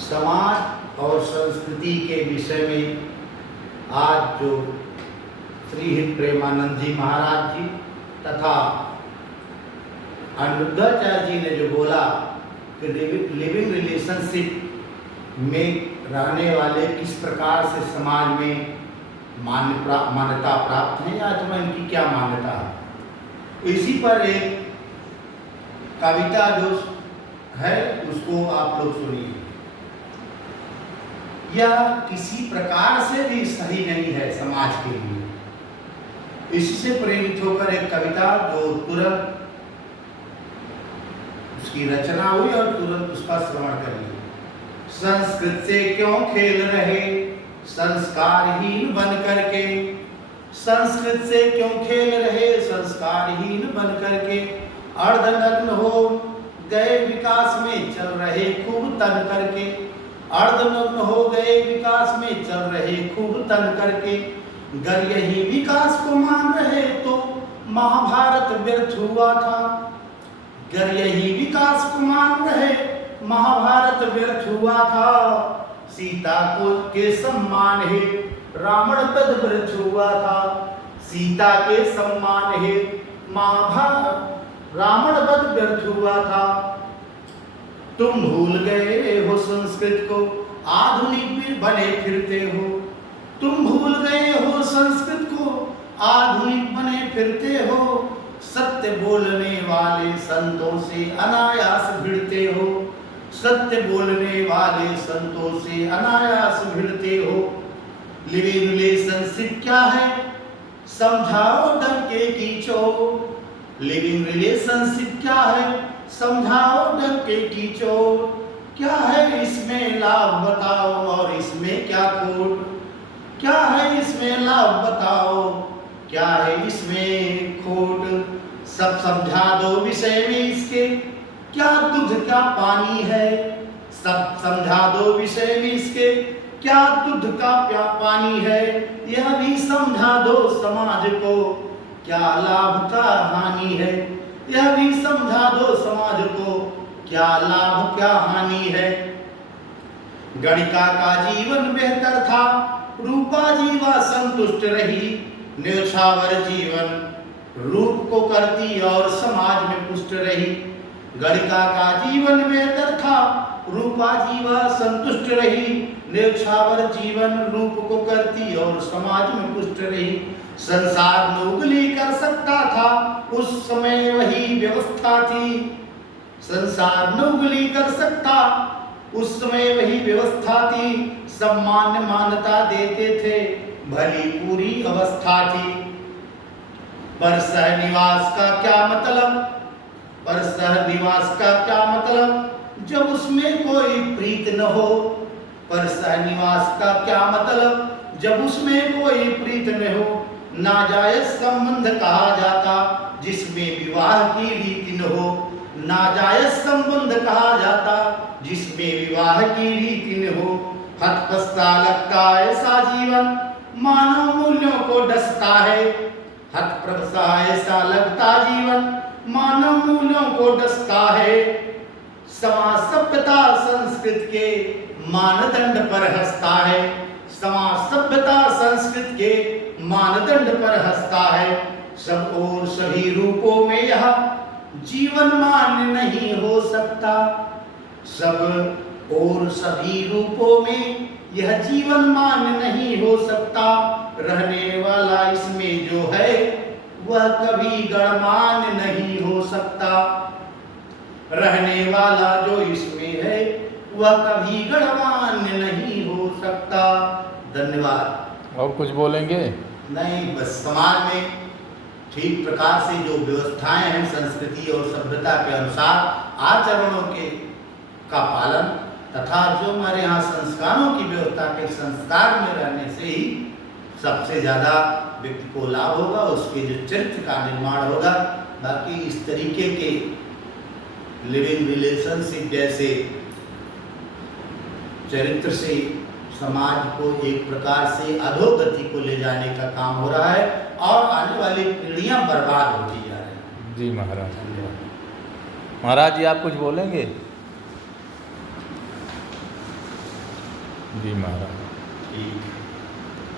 समाज और संस्कृति के विषय में आज जो श्री हित प्रेमानंद जी महाराज जी तथा अनिरुद्धाचार्य जी ने जो बोला कि लिविंग रिलेशनशिप में रहने वाले किस प्रकार से समाज में मान्यता प्राप्त है या अथवा इनकी क्या मान्यता है, इसी पर एक कविता जो है उसको आप लोग सुनिए। यह किसी प्रकार से भी सही नहीं है समाज के लिए। इसी से प्रेरित होकर एक कविता जो तुरंत उसकी रचना हुई और तुरंत उसका श्रवण करिए। संस्कृत से क्यों खेल रहे संस्कारहीन बन करके, संस्कृत से क्यों खेल रहे संस्कारहीन बन करके, अर्धनग्न हो गए विकास में चल रहे खूब तन करके, अर्धनग्न हो गए विकास में चल रहे खूब तन करके, गर यही विकास को मान रहे तो महाभारत व्यर्थ हुआ था, गर यही विकास को मान रहे महाभारत व्यर्थ हुआ था, सीता को के सम्मान है रावण वध व्यर्थ हुआ था, सीता के सम्मान है महाभारत रावण वध व्यर्थ हुआ था। तुम भूल गए हो संस्कृत को आधुनिक में बने फिरते हो, तुम भूल गए हो संस्कृत को आधुनिक बने फिरते हो, सत्य बोलने वाले संतों से अनायास भिड़ते हो, सत्य बोलने वाले संतों से अनायास भिड़ते हो। लिविंग रिलेशनशिप क्या है समझाओ डंके की चोट, लिविंग रिलेशनशिप क्या है समझाओ डंके की चोट, क्या है इसमें लाभ बताओ और इसमें क्या खोट, क्या है इसमें लाभ बताओ क्या है इसमें खोट, सब समझा दो विषय में इसके क्या दूध क्या पानी है, सब समझा दो विषय में इसके क्या दूध का क्या पानी है, यह भी समझा दो समाज को क्या लाभ का हानि है, यह भी समझा दो समाज को क्या लाभ क्या हानि है। गणिका का जीवन बेहतर था रूपा जीवा संतुष्ट रही, न्योछावर जीवन रूप को करती और समाज में पुष्ट रही, गणिका का जीवन बेहतर था रूपा जीवा संतुष्ट रही, न्योछावर जीवन रूप को करती और समाज में पुष्ट रही। संसार नोगली कर सकता था उस समय वही व्यवस्था थी, संसार नोगली कर सकता उस समय वही व्यवस्था थी, सब मान्य मान्यता देते थे भली पूरी अवस्था थी। पर सहनिवास का क्या मतलब, पर सहनिवास का क्या मतलब जब उसमें कोई प्रीत न हो, पर सहनिवास का क्या मतलब जब उसमें कोई प्रीत न हो, नाजायज संबंध कहा जाता जिसमें विवाह की रीति न हो, नाजायज संबंध कहा जाता जिसमें विवाह की रीति न हो। हतपस्ता लगता ऐसा जीवन मानव मूल्यों को डसता है, हतप्रभसा ऐसा लगता जीवन मानव मूल्यों को डसता है, समाज सभ्यता संस्कृत के मानदंड पर हंसता है, समाज सभ्यता संस्कृत के मानदंड पर हंसता है। सब और सभी रूपों में यह जीवन मान्य नहीं हो सकता, सब और सभी रूपों में यह जीवन मान्य नहीं हो सकता, रहने वाला इसमें जो है वह कभी गणमान्य नहीं हो सकता, रहने वाला जो इसमें है वह कभी गणमान्य नहीं हो सकता। धन्यवाद। और कुछ बोलेंगे? नहीं, बस समाज में ठीक प्रकार से जो व्यवस्थाएं हैं संस्कृति और सभ्यता के अनुसार आचरणों के का पालन तथा जो हमारे यहाँ संस्कारों की व्यवस्था के संस्कार में रहने से ही सबसे ज़्यादा व्यक्ति को लाभ होगा, उसके जो चरित्र का निर्माण होगा। बाकी इस तरीके के लिविंग रिलेशनशिप जैसे चरित्र से समाज को एक प्रकार से अधोगति को ले जाने का काम हो रहा है और आने वाली पीढ़ियां बर्बाद होती जा रही हैं। जी महाराज। धन्यवाद। महाराज जी आप कुछ बोलेंगे? जी महाराज। ठीक।